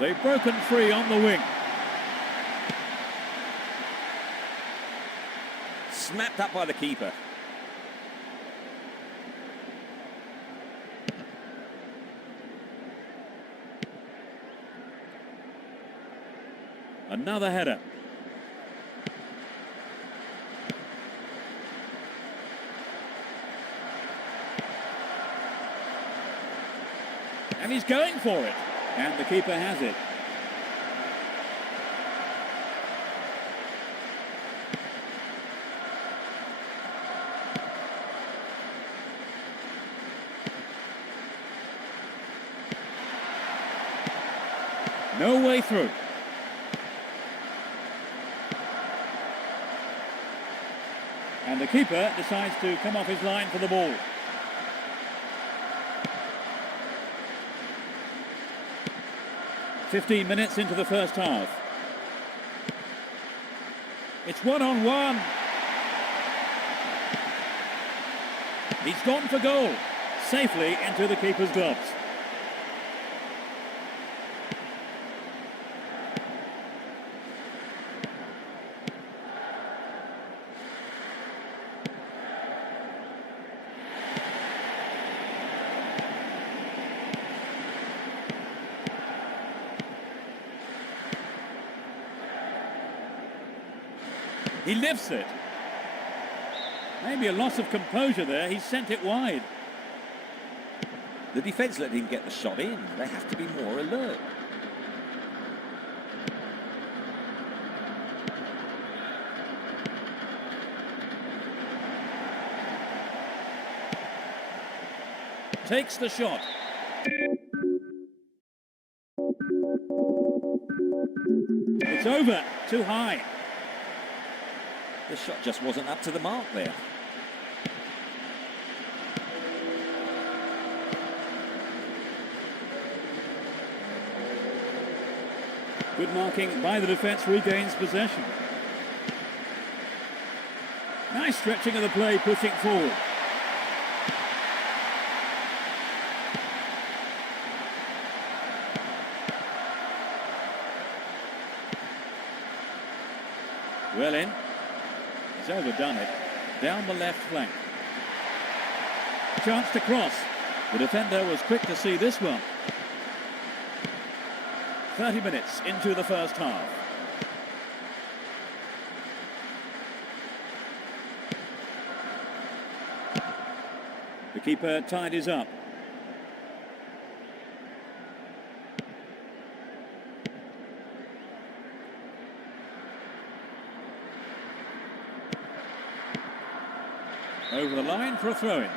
They've broken free on the wing. Snapped up by the keeper. Another header. And he's going for it. And the keeper has it. No way through. And the keeper decides to come off his line for the ball. "15 minutes into the first half. It's one-on-one. He's gone for goal. Safely into the keeper's gloves. He lifts it. Maybe a loss of composure there. He sent it wide. The defence let him get the shot in. They have to be more alert. Takes the shot. It's over. Too high. The shot just wasn't up to the mark there. Good marking by the defence, regains possession. Nice stretching of the play, pushing forward. Well in. He's overdone it. Down the left flank. Chance to cross. The defender was quick to see this one. 30 minutes into the first half. The keeper tidies up. Over the line for a throw-in.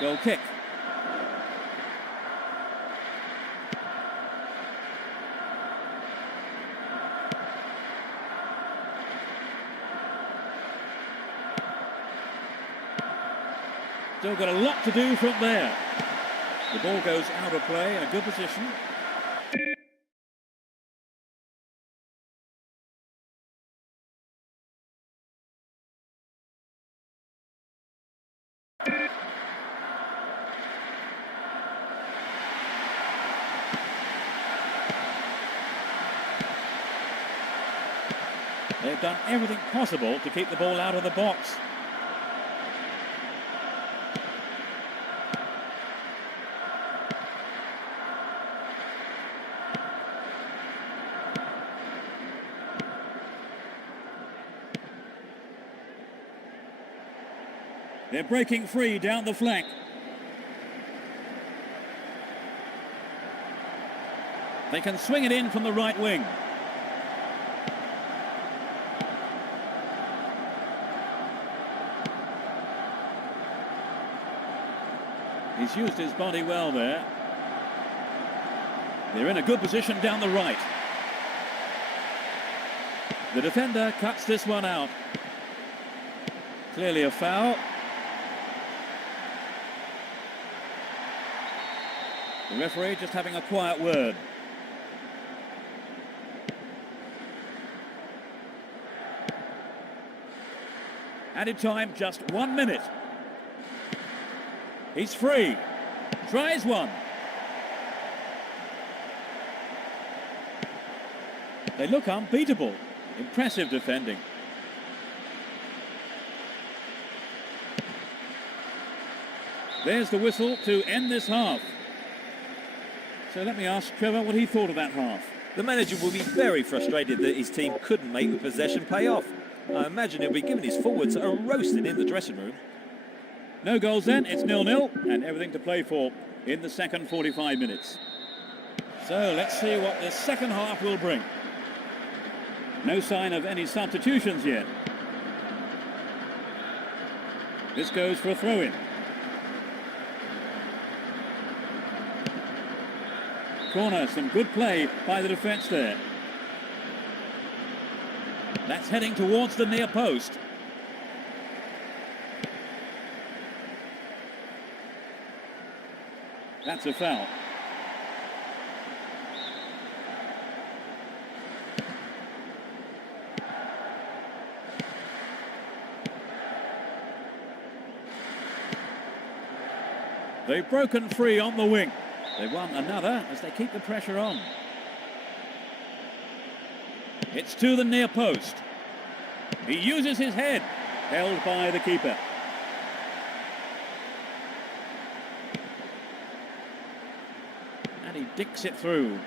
Goal kick. Still got a lot to do from there. The ball goes out of play in a good position. They've done everything possible to keep the ball out of the box. They're breaking free down the flank. They can swing it in from the right wing. He's used his body well there. They're in a good position down the right. The defender cuts this one out. Clearly a foul. The referee just having a quiet word. Added time, just 1 minute. He's free. Tries one. They look unbeatable. Impressive defending. There's the whistle to end this half. So let me ask Trevor what he thought of that half. The manager will be very frustrated that his team couldn't make the possession pay off. I imagine he'll be giving his forwards a roasting in the dressing room. No goals then, it's 0-0 and everything to play for in the second 45 minutes. So let's see what this second half will bring. No sign of any substitutions yet. This goes for a throw-in. Corner, some good play by the defence there. That's heading towards the near post. That's a foul. They've broken free on the wing. They won another as they keep the pressure on. It's to the near post. He uses his head, held by the keeper. And he dinks it through.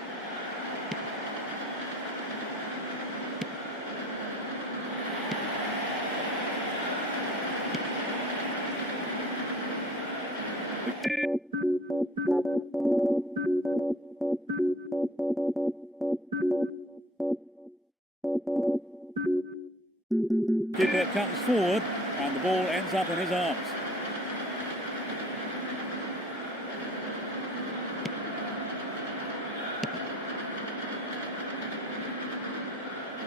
Keeper comes forward and the ball ends up in his arms.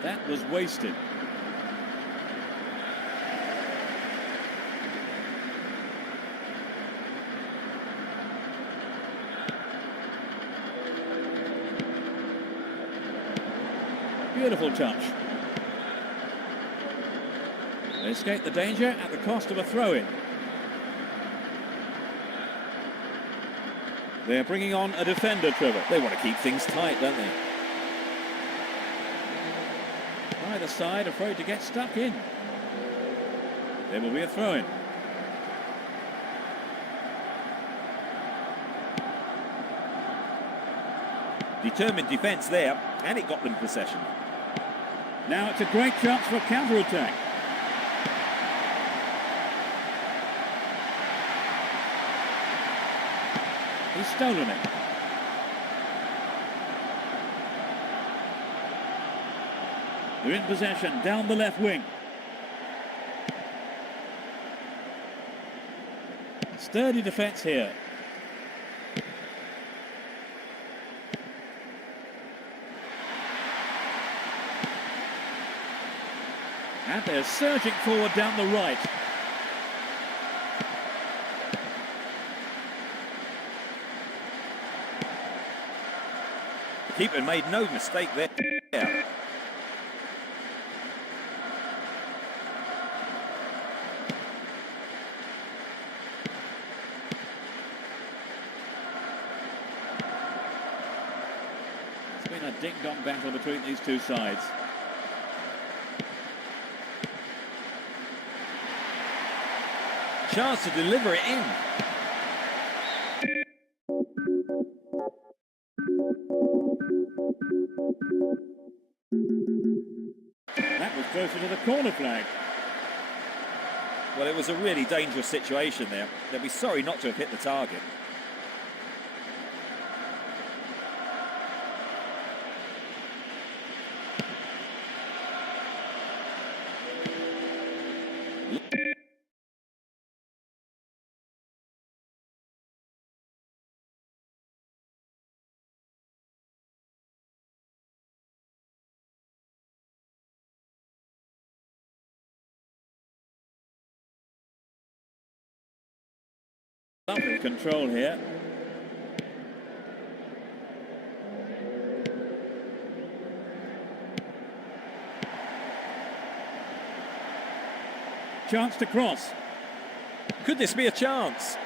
That was wasted. Beautiful touch. They escape the danger at the cost of a throw-in. They're bringing on a defender, Trevor. They want to keep things tight, don't they? Either side afraid to get stuck in. There will be a throw-in. Determined defence there, and it got them possession. Now it's a great chance for a counter-attack. He's stolen it. They're in possession, down the left wing. Sturdy defence here. And they're surging forward down the right. The keeper made no mistake there. It's been a ding-dong battle between these two sides. Chance to deliver it in. That was closer to the corner flag. Well, it was a really dangerous situation there. They'll be sorry not to have hit the target. Lovely control here. Chance to cross. Could this be a chance?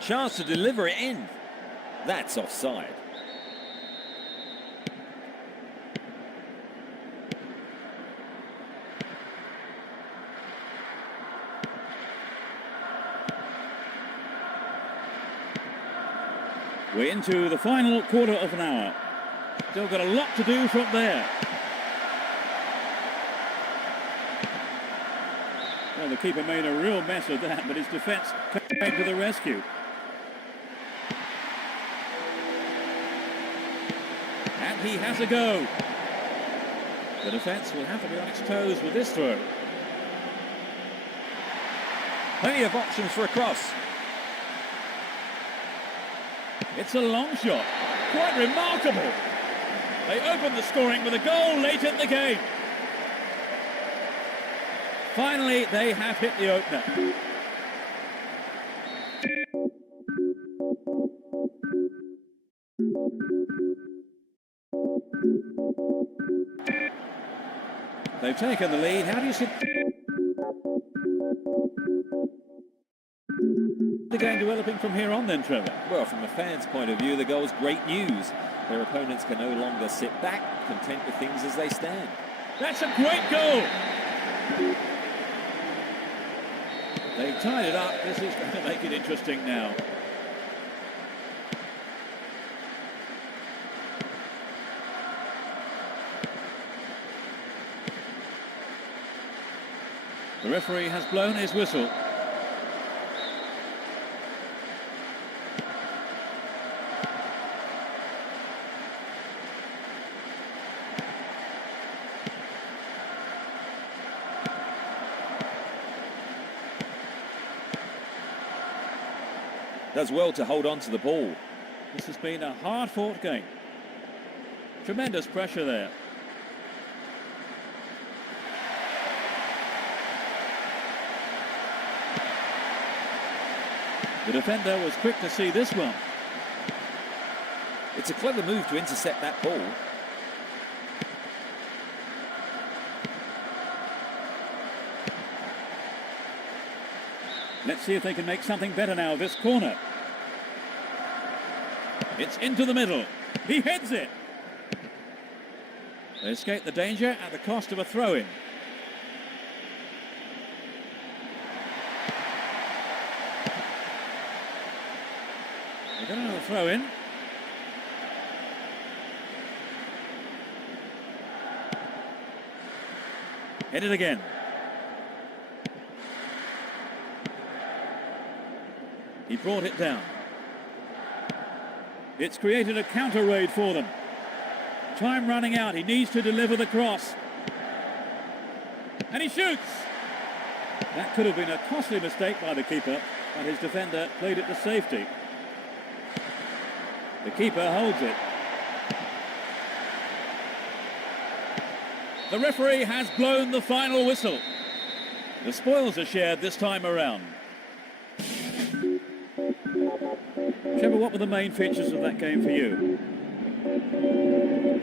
Chance to deliver it in. That's offside. We're into the final quarter of an hour. Still got a lot to do from there. Well, the keeper made a real mess of that, but his defence came to the rescue. And he has a go. The defence will have to be on its toes with this throw. Plenty of options for a cross. It's a long shot. Quite remarkable. They opened the scoring with a goal late in the game. Finally, they have hit the opener. They've taken the lead. How do you see the game developing from here on then, Trevor? Well, from the fans' point of view, the goal's great news. Their opponents can no longer sit back, content with things as they stand. That's a great goal! They've tied it up. This is going to make it interesting now. The referee has blown his whistle. Does well to hold on to the ball. This has been a hard-fought game. Tremendous pressure there. The defender was quick to see this one. It's a clever move to intercept that ball. Let's see if they can make something better now of this corner. It's into the middle. He heads it. They escape the danger at the cost of a throw-in. They got another throw-in. Headed again. He brought it down. It's created a counter raid for them. Time running out. He needs to deliver the cross. And he shoots. That could have been a costly mistake by the keeper, but his defender played it to safety. The keeper holds it. The referee has blown the final whistle. The spoils are shared this time around. Trevor, what were the main features of that game for you?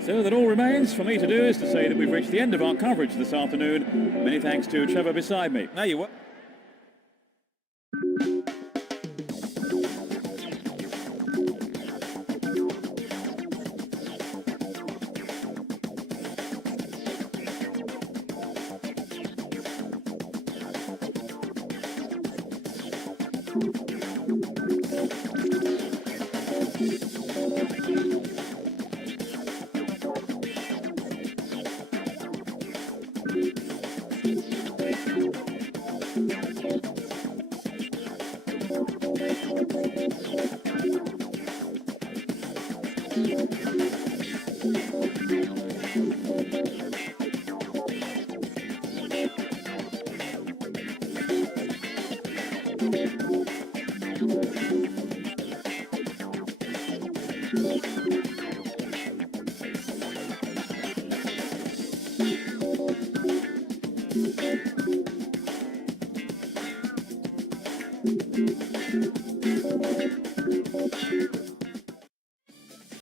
So that all remains for me to do is to say that we've reached the end of our coverage this afternoon. Many thanks to Trevor beside me. Now you what?